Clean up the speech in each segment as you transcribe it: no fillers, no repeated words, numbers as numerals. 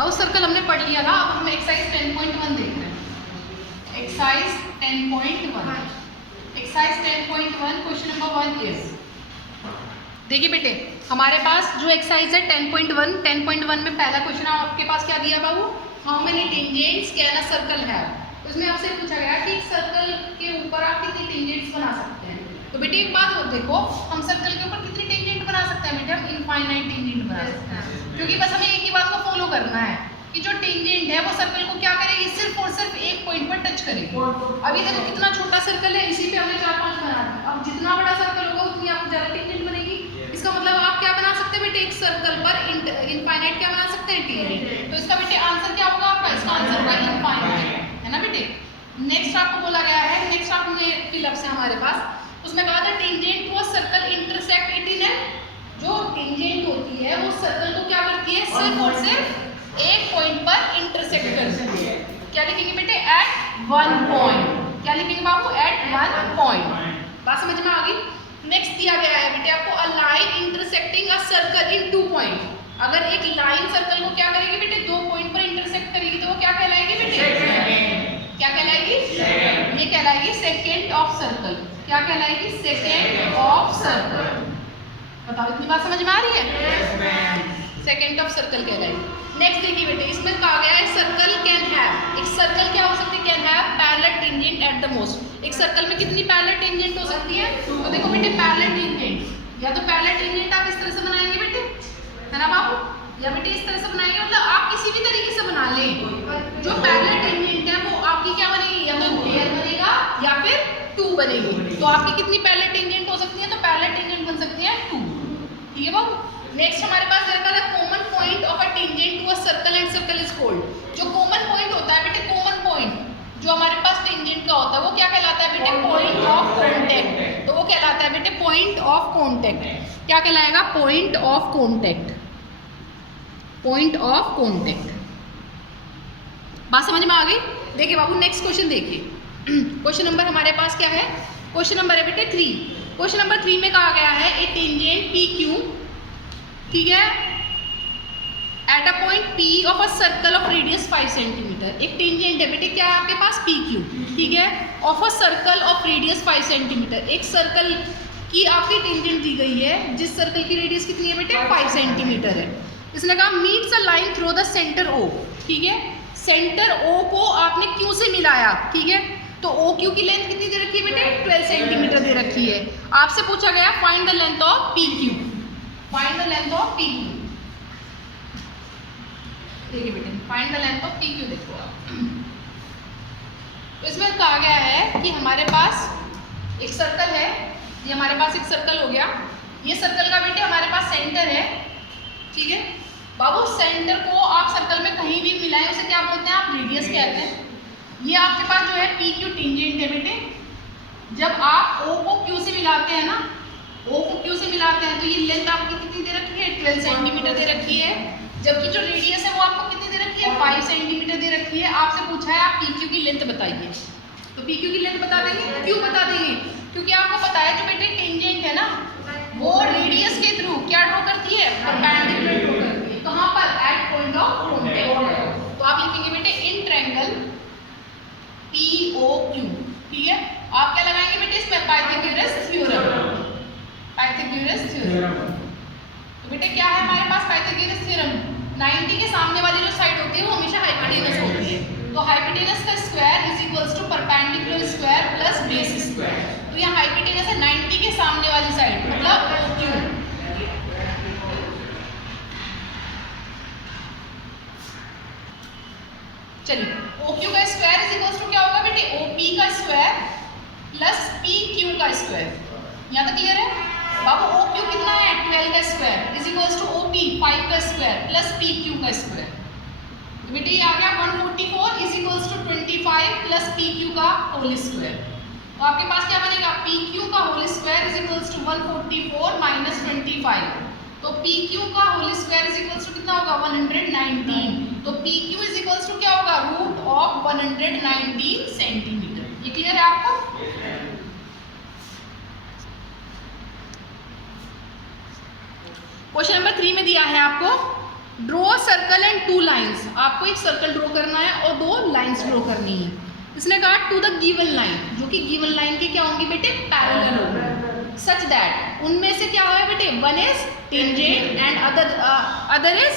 House circle हमने पढ़ लिया था। अब हम एक्सरसाइज 10.1 देख रहे हैं। एक्सरसाइज 10.1 क्वेश्चन नंबर 1 इज, देखिए बेटे हमारे पास जो एक्सरसाइज है 10.1 में पहला क्वेश्चन आपके पास क्या दिया बाबू, how many tangents can a circle have. उसमें आपसे पूछा गया कि सर्कल के ऊपर आप कितनी टेंजेंट्स बना सकते हैं। तो बेटे एक बात और देखो, हम सर्कल के ऊपर कितनी टेंजेंट बना सकते हैं बेटे, हम इनफाइनाइट टेंजेंट बना सकते हैं, क्योंकि बस हमें एक ही बात को फॉलो करना है कि जो टेंजेंट है वो सर्कल को क्या करेगी, सिर्फ और सिर्फ एक पॉइंट पर टच करेगी। अभी देखो कितना छोटा सर्कल है, इसी पे हमने 4-5 बना दिया। अब जितना बड़ा सर्कल होगा उतनी आपको ज्यादा टेंजेंट बनेगी। इसका मतलब आप क्या बना सकते हैं बेटे, एक सर्कल पर इनफाइनाइट क्या बना सकते हैं, टेंजेंट। तो इसका बेटे आंसर क्या होगा आपका, इसका आंसर होगा इनफाइनाइट, है ना बेटे। नेक्स्ट आपको बोला गया है, नेक्स्ट आपने फिलअप्स है हमारे पास, उसमें कहा था tangent to a circle intersect it in a, जो टेंजेंट होती है वो सर्कल को क्या करती है, सिर्फ और सिर्फ एक पॉइंट पर इंटरसेक्ट करती है। क्या लिखेंगे बेटे, एट वन पॉइंट। क्या लिखेंगे बाबू, एट वन पॉइंट। बात समझ में आ गई। नेक्स्ट दिया गया है बेटे आपको, a line intersecting a circle in 2 point. अगर एक लाइन सर्कल को क्या करेगी बेटे, 2 पॉइंट पर इंटरसेक्ट करेगी तो वो क्या कहलाएगी बेटे, क्या कहलाएगी, ये कहलाएगी सेकेंड ऑफ सर्कल। क्या कहलाएगी, सेकेंड ऑफ सर्कल। बताओ इतनी बात समझ में आ रही है, सेकेंड ऑफ सर्कल कहलाएगी। नेक्स्ट देखिए बेटे, इसमें कहा गया है सर्कल कैन हैव, एक सर्कल क्या हो सकती है, can have parallel tangent at the most. एक सर्कल में कितनी पैरेलल टेंजेंट हो सकती है, तो देखो बेटे पैरेलल टेंजेंट, या तो पैरेलल टेंजेंट आप इस तरह से बनाएंगे बेटे, है ना बाबू, या बेटे इस तरह से बनाएंगे, मतलब आप किसी भी तरीके से बना लें। जो पैरेलल टेंजेंट है वो आपकी क्या बनेगी, या तो पेयर बनेगा या फिर 2 बनेगी। तो आपकी कितनी पैरेलल टेंजेंट हो सकती है, तो पैरेलल टेंजेंट बन सकती है 2। ठीक है बाबू। नेक्स्ट हमारे पास रहता है common point of a tangent to a circle and circle is called. जो कॉमन पॉइंट होता है बेटे, कॉमन पॉइंट जो हमारे पास टेंजेंट का होता है वो क्या कहलाता है बेटे, पॉइंट ऑफ कांटेक्ट। तो वो कहलाता है बेटे पॉइंट ऑफ कांटेक्ट। क्या कहलाएगा, point of contact, point of contact. बात समझ में आ गई। देखिए बाबू नेक्स्ट क्वेश्चन देखिए, क्वेश्चन नंबर हमारे पास क्या है, क्वेश्चन नंबर है बेटे 3। क्वेश्चन नंबर 3 में कहा गया है ए टेंजेंट पी क्यू, ठीक है, at a point P of a circle of radius 5 centimetre. एक टेंजेंट है बेटे क्या है आपके पास, पी क्यू, ठीक है, of a circle of radius 5 centimetre. एक सर्कल की आपकी टेंजेंट दी गई है जिस सर्कल की रेडियस कितनी है बेटे, 5 सेंटीमीटर है। इसने कहा meets a line through the centre O, ठीक है, सेंटर O को आपने Q से मिलाया, ठीक है, तो OQ की लेंथ कितनी दे रखी है बेटे, 12 सेंटीमीटर दे रखी है। आपसे पूछा गया find the length of PQ, find the length of PQ। देखिए बेटे find the length of PQ, देखो आप, तो इसमें कहा गया है कि हमारे पास एक सर्कल है, ये हमारे पास एक सर्कल हो गया, ये सर्कल का बेटे हमारे पास सेंटर है, ठीक है बाबू। सेंटर को आप सर्कल में कहीं भी मिलाएं उसे क्या बोलते हैं, आप रेडियस कहते हैं। ये आपके पास जो है PQ टेंजेंट है बेटे, जब आप O को Q से मिलाते हैं ना, O को Q से मिलाते हैं तो ये लेंथ आपकी कितनी दे रखी है, 12 सेंटीमीटर दे रखी है, जबकि जो रेडियस है वो आपको कितनी दे रखी है, 5 सेंटीमीटर दे रखी है। आपसे पूछा है आप PQ की लेंथ बताइए, तो PQ की लेंथ बता देंगे, क्यों बता देंगे, क्योंकि आपको पता है जो बेटे टेंजेंट है ना वो रेडियस के थ्रू क्या ड्रॉ करती है, परपेंडिकुलर ड्रॉ करती है। कहाँ पर, एट पॉइंट ऑफ कांटेक्ट। तो आप लिखेंगे बेटे इन ट्रायंगल POQ, ठीक है। आप क्या लगाएंगे बेटे इसमें, पाइथागोरस थ्योरम, पाइथागोरस थ्योरम। तो बेटे क्या है हमारे पास पाइथागोरस थ्योरम, 90 के सामने वाली जो साइड होती है वो हमेशा हाइपोटेनस होती है। तो हाइपोटेनस का square is equals to perpendicular square plus base square. तो यहाँ हाइपोटेनस है 90 के सामने वाली साइड, मतलब OQ। चलिए OQ का स्क्वायर इज इक्वल्स टू क्या होगा बेटे, OP का स्क्वायर प्लस PQ का स्क्वायर। यहाँ तक क्लियर है बाबू। OQ कितना है, 12 का square is equals to OP 5 का स्क्वायर प्लस PQ का स्क्वायर। तो बेटे ये आ गया 144 is equals to 25 plus PQ का होल स्क्वायर। तो आपके पास क्या बनेगा, PQ का whole square is equals to 144 minus 25। तो PQ का whole square is equals to कितना होगा, 119। तो PQ इज इक्वल्स टू क्या होगा, रूट ऑफ 119 सेंटीमीटर। ये क्लियर है आपको। क्वेश्चन नंबर 3 में दिया है आपको ड्रॉ सर्कल एंड 2 लाइंस, आपको एक सर्कल ड्रॉ करना है और 2 लाइंस ड्रॉ करनी है। इसने कहा टू द गिवन लाइन, जो कि गिवन लाइन के क्या होंगी बेटे, पैरेलल होंगी, सच दैट उनमें से क्या है बेटे, one is tangent and other is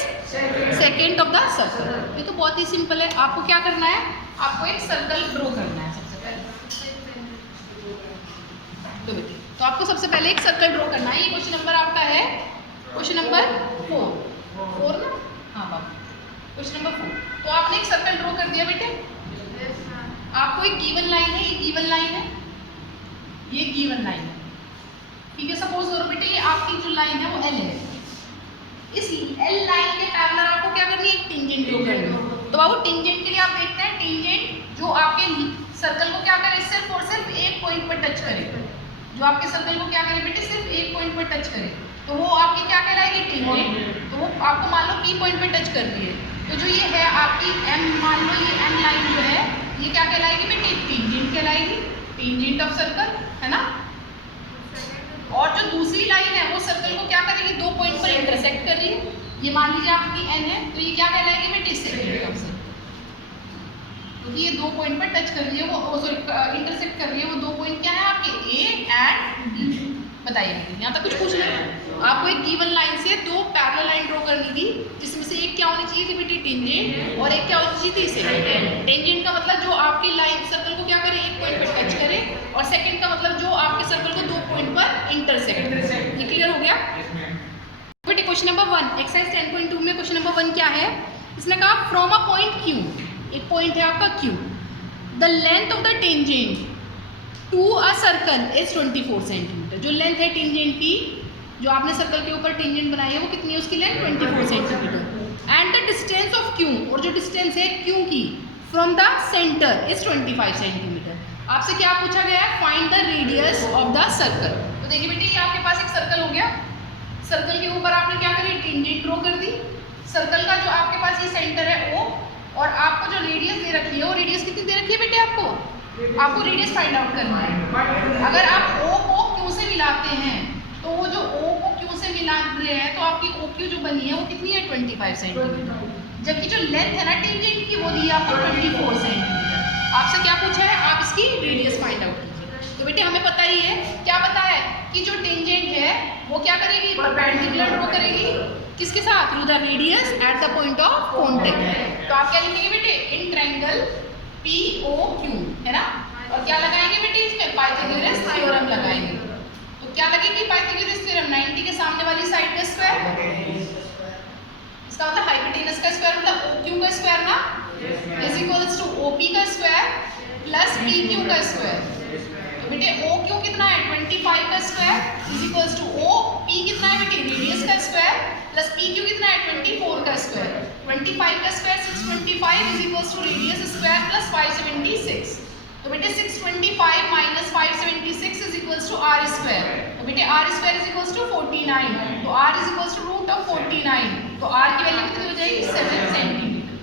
second of the circle. ये तो बहुत ही सिंपल है। आपको क्या करना है, आपको एक सर्कल ड्रॉ करना है सबसे पहले। तो बेटे तो आपको सबसे पहले एक सर्कल ड्रॉ करना है। ये क्वेश्चन नंबर आपका है क्वेश्चन नंबर 4 ना, हाँ बाबा क्वेश्चन नंबर 4। तो आपने एक सर्कल ड्रॉ कर दिया बेटे। आपको एक गिवन लाइन है, ये गिवन लाइन है, ये गिवन लाइन है, ठीक है। सपोज करो बेटे ये आपकी जो लाइन है वो एल है, इस एल लाइन के पैरेलल आपको क्या करनी है, एक टेंजेंट ड्रॉ करनी है। तो बाबू टेंजेंट के लिए आप देखते हैं, टेंजेंट जो आपके सर्कल को क्या करे, सिर्फ और सिर्फ एक पॉइंट पर टच करे, जो आपके सर्कल को क्या करे बेटे, सिर्फ एक पॉइंट पर टच करे, तो वो आपकी क्या कहलाएगी, टेंजेंट। तो वो आपको मान लो पी पॉइंट पर टच कर रही है, तो जो ये है आपकी एम, मान लो ये एम लाइन जो है ये क्या कहलाएगी बेटे, टेंजेंट कहलाएगी, टेंजेंट ऑफ सर्कल, है ना। और जो दूसरी लाइन है वो सर्कल को क्या करेगी, 2 पॉइंट पर इंटरसेक्ट कर रही है, ये मान लीजिए आपकी एन है, तो ये क्या कहलाएगी बेटे, सेकेंड ऑफ सर्कल, क्योंकि ये 2 पॉइंट पर टच कर रही है, वो सॉरी इंटरसेक्ट कर रही है, वो 2 पॉइंट क्या है आपके, ए एंड बी। बताइए बेटे यहाँ तक कुछ पूछ रहे हैं। आपको एक गिवन लाइन से 2 पैरेलल लाइन ड्रॉ करनी थी, जिसमें से एक क्या होनी चाहिए थी बेटे, टेंजेंट, और एक क्या होनी चाहिए थी, सेकेंड। टेंजेंट का मतलब जो आपकी लाइन सर्कल को क्या करे, एक पॉइंट पर टच करे, और सेकेंड का मतलब जो आपके सर्कल को 2 पॉइंट पर इंटरसेक्ट। ये क्लियर हो गया बेटे। क्वेश्चन नंबर 1 एक्सरसाइज 10.2 में क्वेश्चन नंबर 1 क्या है, इसने कहा फ्रॉम अ पॉइंट क्यू, एक पॉइंट है आपका Q, the length of the tangent to a circle is 24 centimetre. जो लेंथ है टेंजेंट की, जो आपने सर्कल के ऊपर टेंजेंट बनाई है वो कितनी है, उसकी length 24 centimetre. And the distance of Q, और जो डिस्टेंस है क्यू की from the centre is 25 centimetre. आपसे क्या पूछा गया है, find the radius of the circle. तो देखिए बेटे ये आपके पास एक सर्कल हो गया, सर्कल के ऊपर आपने क्या करी, टेंजेंट ड्रॉ कर दी, सर्कल का जो आपके पास ये सेंटर है ओ, और आपको जो रेडियस दे रखी है वो रेडियस कितनी दे रखी है बेटे, आपको रेडियस फाइंड आउट करना है। अगर आप ओ को क्यू से मिलाते हैं, तो वो जो ओ को क्यू से मिला रहे हैं, तो आपकी ओ क्यू जो बनी है वो कितनी है, 25 सेंटीमीटर, जबकि जो लेंथ है ना टेंजेंट की वो दी है आपको 24 सेंटीमीटर। आपसे क्या पूछा है, आप इसकी रेडियस फाइंड आउट कीजिए। तो बेटे हमें पता ही है, क्या पता है कि जो टेंजेंट है वो क्या करेगी, परपेंडिकुलर ड्रॉ करेगी, किसके साथ, through the radius at the point of contact. तो आप क्या लिखेंगे बेटे, इन ट्रायंगल POQ, है ना। और क्या लगाएंगे बेटे इसमें, पाइथागोरस थ्योरम लगाएंगे। तो क्या लगेगी पाइथागोरस थ्योरम, 90 के सामने वाली साइड का स्क्वायर, इसका मतलब हाइपोटेनस का स्क्वायर मतलब OQ का स्क्वायर ना, इज इक्वल्स टू OP का स्क्वायर प्लस PQ का स्क्वायर। तो बेटे OQ कितना है, 25 का square is equals to OP कितना है बेटे, रेडियस का स्क्वायर प्लस PQ कितना है, 24 का स्क्वायर। 25 का square 625 is equals to radius square plus 576। तो बेटे 625 minus 576 is equals to r square. तो बेटे r square is equals to 49, तो r is equals to root of 49। तो r की वैल्यू कितनी हो जाएगी, 7 सेंटीमीटर।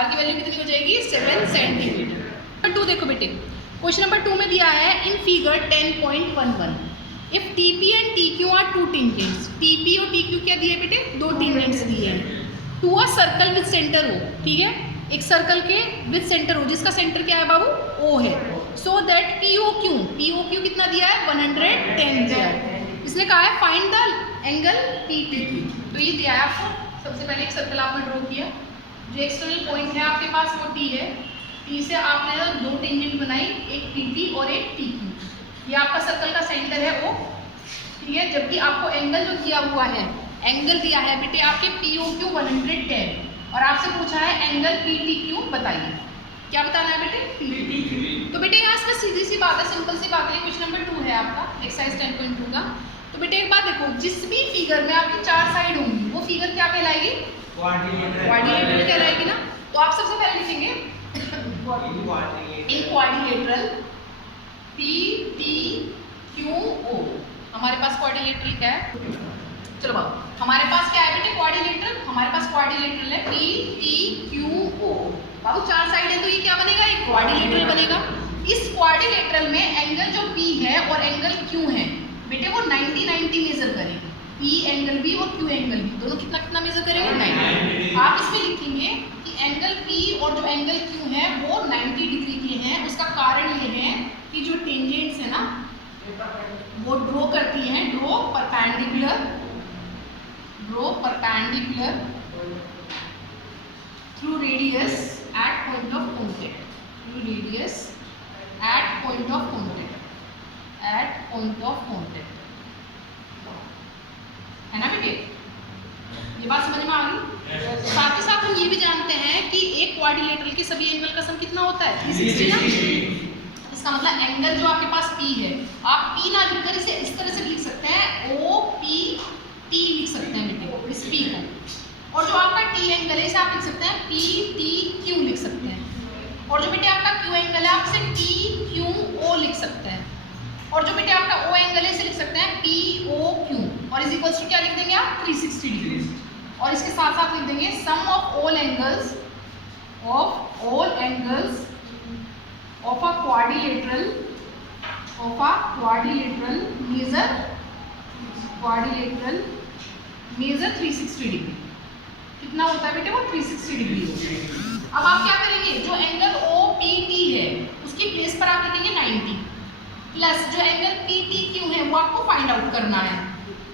r की वैल्यू कितनी हो जाएगी, 7 सेंटीमीटर। नंबर 2 देखो बेटे, क्वेश्चन नंबर 2 में दिया है in figure 10.11 if TP and TQ are 2 tangents. TP और TQ क्या दिए बेटे, 2 टेंजेंट्स दिए हैं to a circle with centre O, ठीक है, एक सर्कल के विद सेंटर O, जिसका सेंटर क्या है बाबू, O है। सो दैट POQ कितना दिया है, 110 दिया है। इसने कहा है फाइंड द एंगल PPQ। तो ये दिया है आपको, सबसे पहले एक सर्कल आपने ड्रॉ किया, जो एक्सटर्नल पॉइंट है आपके पास वो T है, T से आपने 2 टेंजेंट बनाई, एक PP और एक TQ। ये आपका सर्कल का सेंटर है O, ठीक है, जबकि आपको एंगल जो दिया हुआ है, एंगल दिया है बेटे आपके POQ 110, और आपसे पूछा है एंगल PTQ बताइए। क्या बताना है बेटे, PTQ। तो बेटे यहाँ से सीधी सी बात है, सिंपल सी बात है, क्वेश्चन नंबर 2 है आपका एक्सरसाइज 10.2 का। तो बेटे एक बात देखो, जिस भी फिगर में आपकी 4 साइड होंगी वो फिगर क्या कहलाएगी, क्वाड्रिलेटरल कहलाएगी ना। तो आप सबसे पहले लिखेंगे इन क्वाड्रिलेटरल PTQO। हमारे पास क्वाड्रिलेटरल क्या है, चलो बाबू हमारे पास क्या है बेटे, क्वाड्रिलेटरल, हमारे पास क्वाड्रिलेटरल है PTQO। बाबू 4 साइड है तो ये क्या बनेगा, एक क्वाड्रिलेटरल बनेगा। इस क्वाड्रिलेटरल में एंगल जो P है और एंगल Q है बेटे वो 90-90 मेजर करेंगे। P एंगल B और Q एंगल B दोनों कितना कितना मेजर करेंगे 90। आप इसमें लिखेंगे कि एंगल P और जो एंगल Q है वो 90 डिग्री के हैं। उसका कारण ये है कि जो टेंजेंट्स है ना वो ड्रॉ करती हैं, draw perpendicular through radius at point of contact, है ना बेटे? ये बात समझ में आ गई? साथ ही साथ हम ये भी जानते हैं कि एक क्वाड्रिलेटरल के सभी एंगल का सम कितना होता है 360 ना। इसका मतलब एंगल जो आपके पास P है, आप P ना लिखकर इसे इस तरह से लिख सकते हैं, OPT लिख सकते हैं बेटे इस P को। और जो आपका T एंगल है इसे आप लिख सकते हैं PTQ लिख सकते हैं। और जो बेटे आपका Q एंगल है आप इसे TQO लिख सकते हैं। और जो बेटे आपका O एंगल है इसे लिख सकते हैं POQ। और इज इक्वल्स टू क्या लिख देंगे आप 360 डिग्री। और इसके साथ साथ लिख देंगे sum of all angles of a quadrilateral measure 360 degree. कितना होता है बेटे वो 360 डिग्री होता है। अब आप क्या करेंगे, जो एंगल OPT है उसकी प्लेस पर आप लिखेंगे 90 प्लस जो एंगल PTQ है वो आपको फाइंड आउट करना है,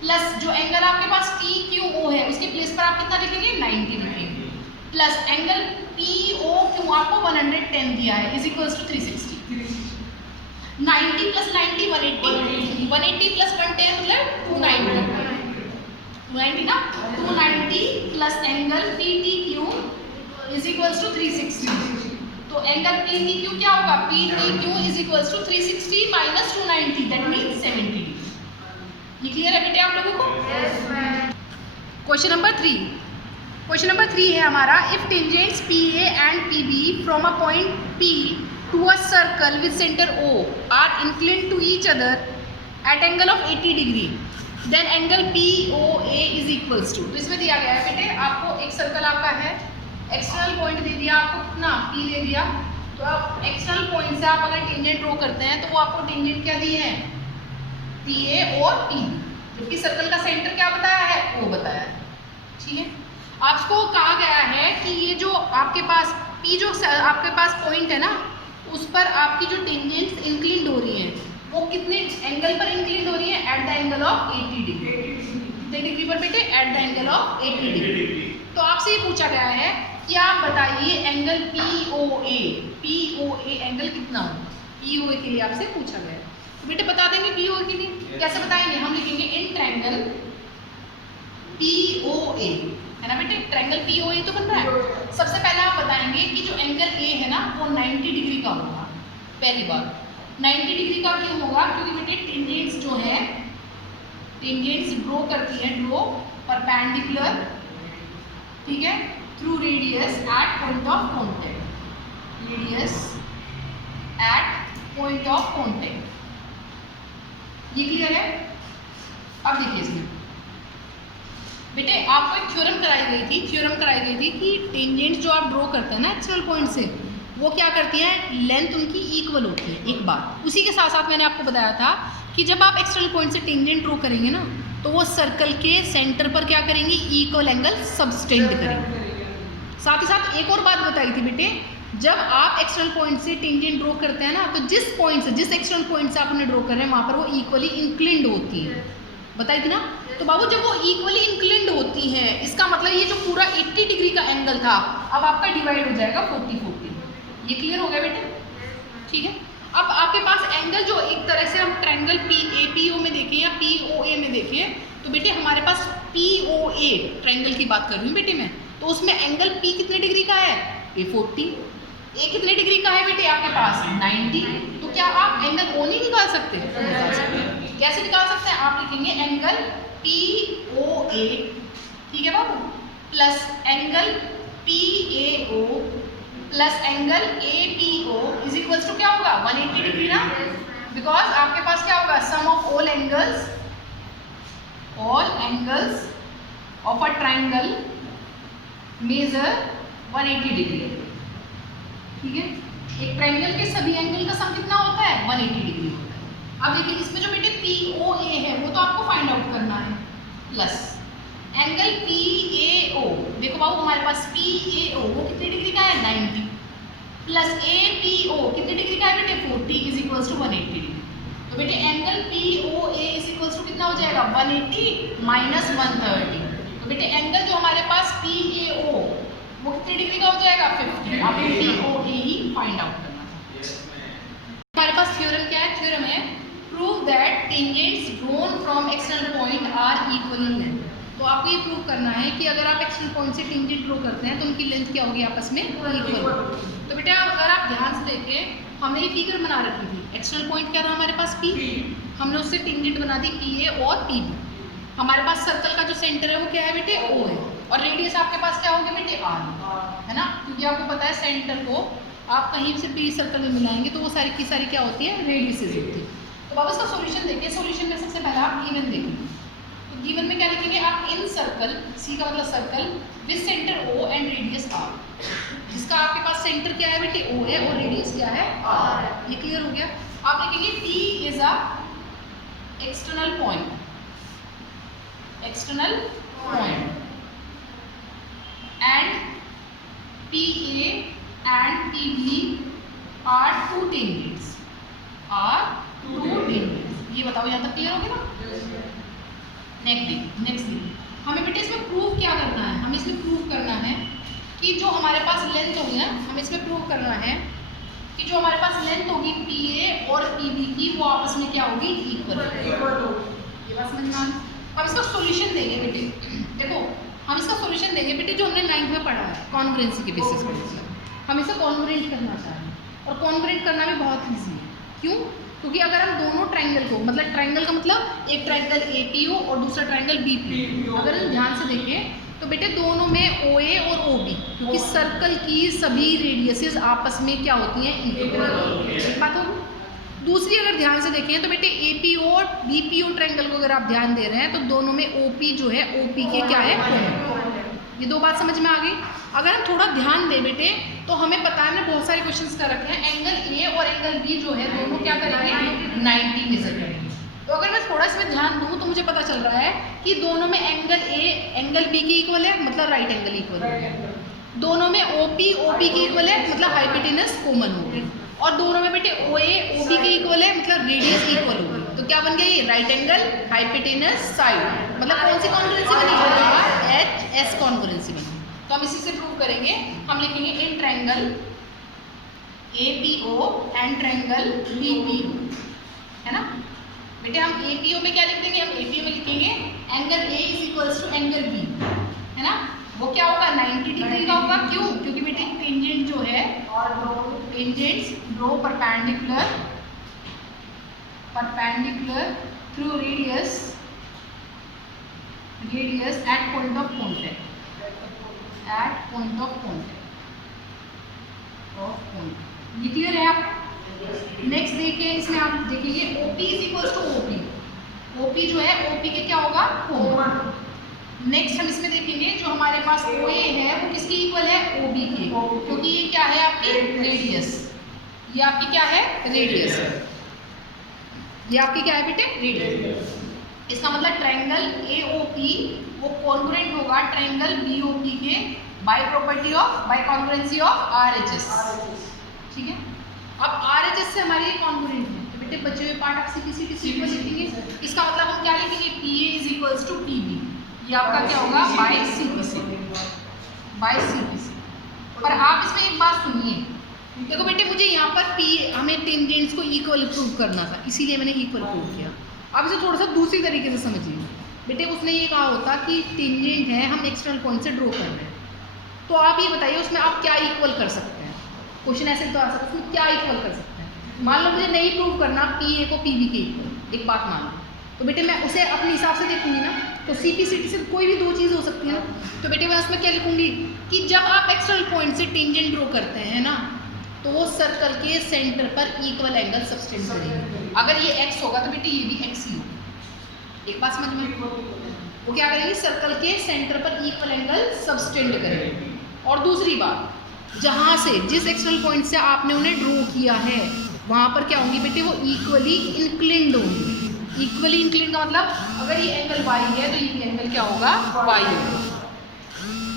प्लस जो एंगल आपके पास TQO है उसकी प्लेस पर आप कितना लिखेंगे 90 लिखेंगे, प्लस एंगल POQ आपको 110 दिया है is equals to 360। 90 plus 90 180, 180 plus 110 मतलब 290 ना। 290 plus angle PTQ is equals to 360। तो एंगल PTQ क्या होगा, PTQ is equals to 360 minus 290 that means 70 degree. ये क्लियर है बेटे आप लोगों को? क्वेश्चन नंबर 3 है हमारा, if tangents PA and PB from a point P to a circle with center O are inclined to each other at angle of 80 degree, then angle POA is equals to। तो इसमें दिया गया है बेटे आपको एक सर्कल आपका है, एक्सटर्नल पॉइंट दे दिया आपको कितना P दे दिया। तो अब एक्सटर्नल पॉइंट से आप अगर टेंजेंट ड्रॉ करते हैं तो वो आपको टेंजेंट क्या दिए हैं PA और P, जबकि सर्कल का सेंटर क्या बताया है O बताया है। ठीक है, आपको कहा गया है कि ये जो आपके पास P जो आपके पास पॉइंट है ना उस पर आपकी जो टेंजेंट्स इंक्लिंड हो रही हैं वो कितने एंगल पर इंक्लिंड हो रही है at the angle of 80 degree. कितने डिग्री पर बेटे at the angle of 80 degree. तो आपसे ये पूछा गया है कि आप बताइए एंगल POA एंगल कितना हो, POA के लिए आपसे पूछा गया है। तो बेटे बता देंगे POA के लिए कैसे बताएंगे, हम लिखेंगे इन ट्रायंगल POA, है ना बेटे, ट्रायंगल POA तो बन रहा है। सबसे पहले आप बताएंगे कि जो एंगल A है ना वो 90 डिग्री का होगा। पहली बात 90 डिग्री का क्यों होगा, क्योंकि बेटे टेंजेंट्स जो है टेंजेंट्स ड्रॉ करती है, ड्रॉ परपेंडिकुलर, ठीक है, through radius at point of contact, radius at point of contact. ये क्लियर है? अब देखिए इसमें बेटे आपको एक थ्योरम कराई गई थी कि टेंजेंट जो आप ड्रॉ करते हैं ना एक्सटर्नल पॉइंट से वो क्या करती है, लेंथ उनकी इक्वल होती है। एक बात उसी के साथ साथ मैंने आपको बताया था कि जब आप एक्सटर्नल पॉइंट से टेंजेंट ड्रॉ करेंगे ना तो वो सर्कल के सेंटर पर क्या करेंगी, इक्वल एंगल सबटेंड करेंगे। साथ ही साथ एक और बात बताई थी बेटे, जब आप एक्सटर्नल पॉइंट से टेंजेंट ड्रॉ करते हैं ना तो जिस एक्सटर्नल पॉइंट से आप उन्हें ड्रॉ कर रहे हैं वहाँ पर वो इक्वली इंक्लिंड होती है, बताई थी ना। तो बाबू जब वो इक्वली इंक्लिंड होती हैं इसका मतलब ये जो पूरा 80 डिग्री का एंगल था अब आपका डिवाइड हो जाएगा 40-40। ये क्लियर हो गया बेटे? ठीक है, अब आपके पास एंगल जो एक तरह से हम ट्रायंगल PAPO में देखें या POA में देखें तो बेटे हमारे पास POA ट्रायंगल की बात कर रही हूँ बेटे मैं, तो उसमें एंगल P कितने डिग्री का है, A 40, A कितने डिग्री का है बेटे आपके पास 90। तो क्या आप एंगल O नहीं निकाल सकते? निकाल सकते हैं। कैसे निकाल सकते हैं, आप लिखेंगे एंगल POA, ठीक है बाबू, plus angle PAO plus angle APO is equals to क्या होगा 180 डिग्री ना, बिकॉज आपके पास क्या होगा sum of all angles of a triangle measure 180 degree. ठीक है, एक ट्रायंगल के सभी एंगल का सम कितना होता है 180 डिग्री होता है। अब देखिए इसमें जो बेटे POA है वो तो आपको फाइंड आउट करना है, प्लस एंगल PAO, देखो बाबू हमारे पास PAO वो कितने डिग्री का है 90 प्लस APO कितने डिग्री का है बेटे 40 इज इक्वल्स टू 180 डिग्री। तो बेटे angle POA is equals to कितना हो जाएगा 180 माइनस 130। तो बेटे एंगल जो हमारे पास PAO वो कितने डिग्री का हो जाएगा 50। आपको POA ही फाइंड आउट करना है। हमारे पास थ्योरम क्या है, थ्योरम है prove that tangents drawn from external point are equal in length. तो आपको ये प्रूव करना है कि अगर आप एक्सटर्नल पॉइंट से टेंजेंट ड्रॉ करते हैं तो उनकी लेंथ क्या होगी आपस में इक्वल। तो बेटा अगर आप ध्यान से देखें हमने ये फिगर बना रखी थी, एक्सटर्नल पॉइंट क्या था हमारे पास P, हमने उससे टेंजेंट बना दी PA और PB। हमारे पास सर्कल का जो सेंटर है वो क्या है बेटे O है और रेडियस आपके पास क्या होगी बेटे R है ना, क्योंकि आपको पता है सेंटर को आप कहीं से भी सर्कल में मिलाएंगे तो वो सारी की सारी क्या होती है रेडियसेस होती है। तो अब इसका सॉल्यूशन देखिए, सॉल्यूशन में सबसे पहला आप गिवन देखेंगे। तो गिवन में क्या लिखेंगे आप इन सर्कल, सी का मतलब circle with centre O and radius R, जिसका आपके पास सेंटर क्या है बेटे O है और रेडियस क्या है R। ये क्लियर हो गया। आप लिखेंगे P is a external point, external point and PA and PB are two tangents, are two tangents. ये बताओ यहाँ तक क्लियर हो गया ना। नेक्स्ट हमें बेटे इसमें प्रूव क्या करना है, हमें इसमें प्रूव करना है कि जो हमारे पास लेंथ होगी ना, हमें इसमें प्रूव करना है कि जो हमारे पास लेंथ होगी PA और PB की वो आपस में क्या होगी इक्वल। ये बात समझ में आ गई। हम इसका सॉल्यूशन देंगे बेटे, देखो हम इसका सॉल्यूशन देंगे बेटे जो हमने 9th में पढ़ा है कॉन्ग्रुएंसी के बेसिस पर। हम इसे कॉन्ग्रुएंट करना चाह रहे हैं और कॉन्ग्रुएंट करना भी बहुत ईजी है। क्यों? क्योंकि अगर हम दोनों ट्रायंगल को, मतलब ट्रायंगल का मतलब एक ट्रायंगल APO और दूसरा ट्रायंगल BPO, अगर हम ध्यान से देखें तो बेटे दोनों में OA और OB, क्योंकि सर्कल की सभी रेडियसेस आपस में क्या होती हैं इक्वल। एक बात होगी। दूसरी अगर ध्यान से देखें तो बेटे APO और BPO ट्रायंगल को अगर आप ध्यान दे रहे हैं तो दोनों में OP जो है OP के क्या है, ये दो बात समझ में आ गई। अगर हम थोड़ा ध्यान दें बेटे तो हमें पता है हमने बहुत सारे क्वेश्चंस कर रखे हैं, एंगल A और एंगल B जो है दोनों क्या करेंगे 90 मेजर करेंगे। तो अगर मैं थोड़ा इसमें ध्यान दूँ तो मुझे पता चल रहा है कि दोनों में एंगल A एंगल B की इक्वल है, मतलब राइट एंगल इक्वल है। दोनों में OP OP की इक्वल है, मतलब हाइपोटेनस कॉमन होगी। और दोनों में बेटे OA OB की इक्वल है, मतलब रेडियस इक्वल होगी। तो क्या बन गया ये राइट एंगल हाइपोटेनस साइड, मतलब कौन सी कॉन्ग्रुएंसी बनी HS कॉन्ग्रुएंसी बनी। तो हम इसी से प्रूव करेंगे। हम लिखेंगे in triangle APO and triangle BPO, है ना बेटे। हम APO में क्या लिख देंगे, हम APO में लिखेंगे angle A is equals to angle B, है ना। वो क्या होगा 90 डिग्री का होगा। क्यों? क्योंकि बेटे टेंजेंट जो है और tangents draw perpendicular through radius at point of contact, at point of contact. ये क्लियर है आप। नेक्स्ट देखिए, इसमें आप देखेंगे OP is equals to OP, OP जो है OP के क्या होगा कॉमन। नेक्स्ट हम इसमें देखेंगे जो हमारे पास OA है वो किसकी इक्वल है OB के, क्योंकि ये क्या है आपकी रेडियस, ये आपकी क्या है रेडियस, ये आपकी क्या है बेटे रेडियस। इसका मतलब ट्रायंगल AOP वो कॉन्ग्रुएंट होगा ट्रायंगल BOP के बाय कॉन्ग्रुएंसी ऑफ RHS, ठीक है। अब RHS से हमारी ये कॉन्ग्रुएंट है तो बेटे बचे हुए पार्ट आप CPC को लिखेंगे। इसका मतलब हम क्या लिखेंगे PA is equals to PB, ये आपका क्या होगा बाय CPC। पर आप इसमें एक बात सुनिए, देखो बेटे मुझे यहाँ पर हमें टेंजेंट्स को इक्वल प्रूव करना था, इसीलिए मैंने इक्वल प्रूव किया। अब इसे थोड़ा सा दूसरी तरीके से समझिए बेटे। उसने ये कहा होता कि टेंजेंट है हम एक्सटर्नल पॉइंट से ड्रॉ कर रहे हैं, तो आप ये बताइए उसमें आप क्या इक्वल कर सकते हैं। क्वेश्चन ऐसे तो आ सकता है उसमें क्या इक्वल कर सकते हैं। मान लो मुझे नहीं प्रूव करना PA को PB के इक्वल, एक बात मान लो, तो बेटे मैं उसे अपने हिसाब से देखूंगी ना। तो CPCT से कोई भी दो चीज़ हो सकती है ना। तो बेटे मैं उसमें क्या लिखूंगी कि जब आप एक्सटर्नल पॉइंट से टेंजेंट ड्रॉ करते हैं ना तो वो सर्कल के सेंटर पर इक्वल एंगल सबटेंड करेंगे। अगर ये x होगा तो बेटे ये भी x ही होगा। एक बात समझ में, वो क्या करेंगे सर्कल के सेंटर पर इक्वल एंगल सबटेंड करेंगे। और दूसरी बात, जहाँ से जिस एक्सटर्नल पॉइंट से आपने उन्हें ड्रॉ किया है वहाँ पर क्या होंगी बेटे वो इक्वली इंक्लिन्ड होंगी। इक्वली इंक्लिन का मतलब अगर ये एंगल y है तो ये एंगल क्या होगा, y होगा।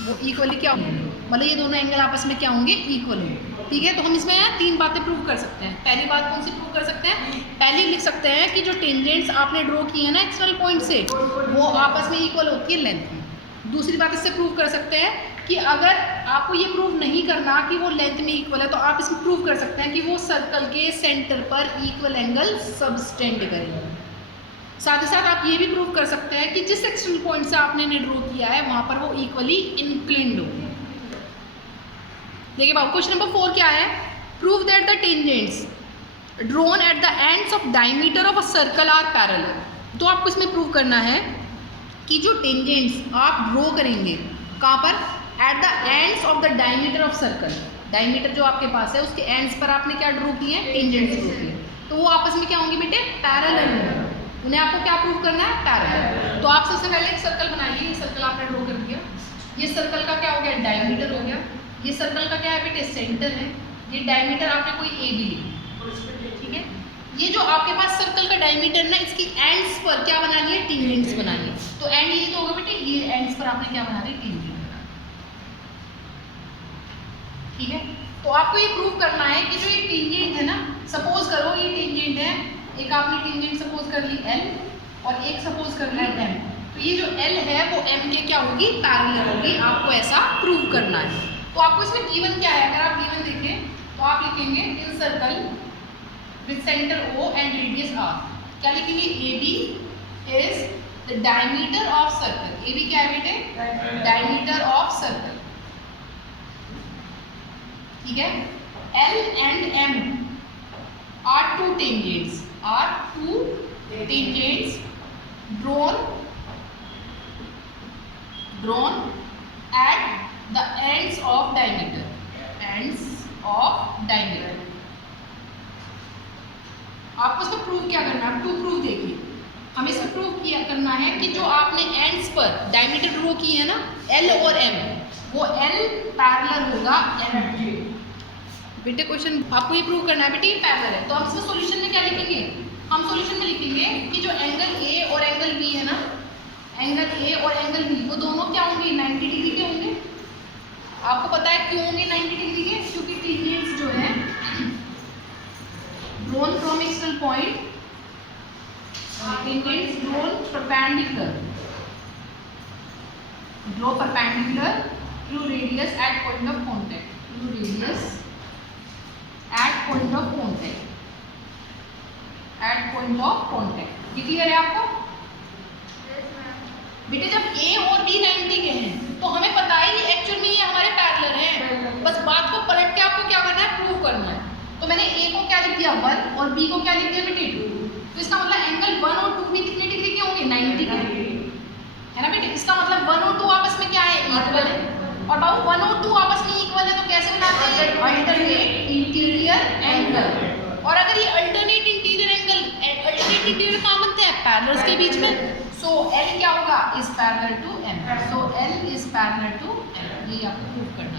वो इक्वली क्या होगा, मतलब ये दोनों एंगल आपस में क्या होंगे, इक्वल होंगे। ठीक है, तो हम इसमें 3 बातें प्रूव कर सकते हैं। पहली बात कौन सी प्रूव कर सकते हैं, पहली लिख सकते हैं कि जो टेंजेंट्स आपने ड्रॉ किए हैं ना एक्सटर्नल पॉइंट से, वो आपस में इक्वल होती है लेंथ में। दूसरी बात इससे प्रूव कर सकते हैं कि अगर आपको ये प्रूव नहीं करना कि वो लेंथ में इक्वल है, तो आप इसमें प्रूव कर सकते हैं कि वो सर्कल के सेंटर पर इक्वल एंगल सबटेंड करेंगे। साथ ही साथ आप ये भी प्रूव कर सकते हैं कि जिस एक्सटर्नल पॉइंट से आपने ड्रॉ किया है वहां पर वो इक्वली इंक्लिन्ड हो। देखिए बाबू, क्वेश्चन नंबर 4 क्या है, prove that the tangents drawn at the ends of diameter of a circle are parallel. तो आपको इसमें प्रूव करना है कि जो टेंजेंट्स आप ड्रॉ करेंगे कहाँ पर, eight the ends of the diameter of circle, diameter जो आपके पास है उसके एंड्स पर आपने क्या ड्रॉ किए हैं, टेंजेंट्स ड्रॉ किए, तो वो आपस में क्या होंगे बेटे, पैरेलल होंगे। उन्हें आपको क्या प्रूव करना है, पैरेलल। तो आप सबसे पहले एक सर्कल बनाइए, ये सर्कल आपने ड्रॉ कर दिया, ये सर्कल का क्या हो गया, डायमीटर हो गया, ये सर्कल का क्या है बेटे, सेंटर है, ये डायमीटर आपने कोई ए बी लिया। ठीक है, ये जो आपके पास सर्कल का डायमीटर ना, इसकी एंड्स पर क्या बना लिए, टेंजेंट्स बना लिए। तो एंड ये तो होगा बेटे, ये एंड्स पर आपने क्या बना दिया, टेंजेंट बना। ठीक है, तो आपको ये प्रूव करना है कि जो ये टेंजेंट है ना, सपोज करो ये टेंजेंट है, एक आपने टेंजेंट सपोज कर ली L और एक सपोज कर ली M, तो ये जो L है वो M के क्या होगी, पैरेलल होगी। आपको ऐसा प्रूव करना है। तो आपको इसमें गिवन क्या है, अगर आप गिवन देखें तो आप लिखेंगे in circle with centre O and radius R, क्या लिखेंगे, AB is the diameter of circle. AB क्या है बेटे, डायमीटर ऑफ सर्कल। ठीक है, L and M are two tangents, drawn at the ends of diameter, आपको इसमें प्रूव क्या करना है, टू प्रूव देखिए, हमें इसमें प्रूव किया करना है कि जो आपने एंड्स पर डायमीटर ड्रॉ किए हैं ना, L और M, वो L पैरेलल होगा M। बेटे क्वेश्चन आपको ये प्रूव करना है बेटे, ये पैरेलल है। तो हम इसमें सॉल्यूशन में क्या लिखेंगे, हम सॉल्यूशन में लिखेंगे कि जो एंगल A और एंगल B है ना, एंगल A और एंगल B वो दोनों क्या होंगे, 90 डिग्री के होंगे। आपको पता है क्यों होंगे 90 डिग्री के, क्योंकि टेंजेंट्स जो है drawn from external point, tangents drawn perpendicular, draw perpendicular to radius at point of contact, to radius at point of contact, at point of contact. ये क्लियर है आपको बेटे? जब A और B 90 के हैं तो हमें पता है ये एक्चुअल में ये हमारे पैरेलल हैं, बस बात को पलट के आपको क्या करना है, प्रूव करना है। तो मैंने A को क्या लिख दिया 1 और B को क्या लिख दिया बेटे 2, तो इसका मतलब एंगल 1 और 2 भी कितने डिग्री के होंगे, 90 के, है ना बेटे? इसका मतलब 1 और 2 आपस में क्या है, इक्वल है। और बाबू 1 और 2 आपस में इक्वल है तो कैसे बनाते हैं, अल्टरनेट इंटीरियर एंगल। और अगर ये alternate interior angle, alternate interior कहाँ बनते हैं, पैरेलल्स के बीच में। सो L क्या होगा, is parallel to M, so L is parallel to M। ये आपको प्रूव करना है।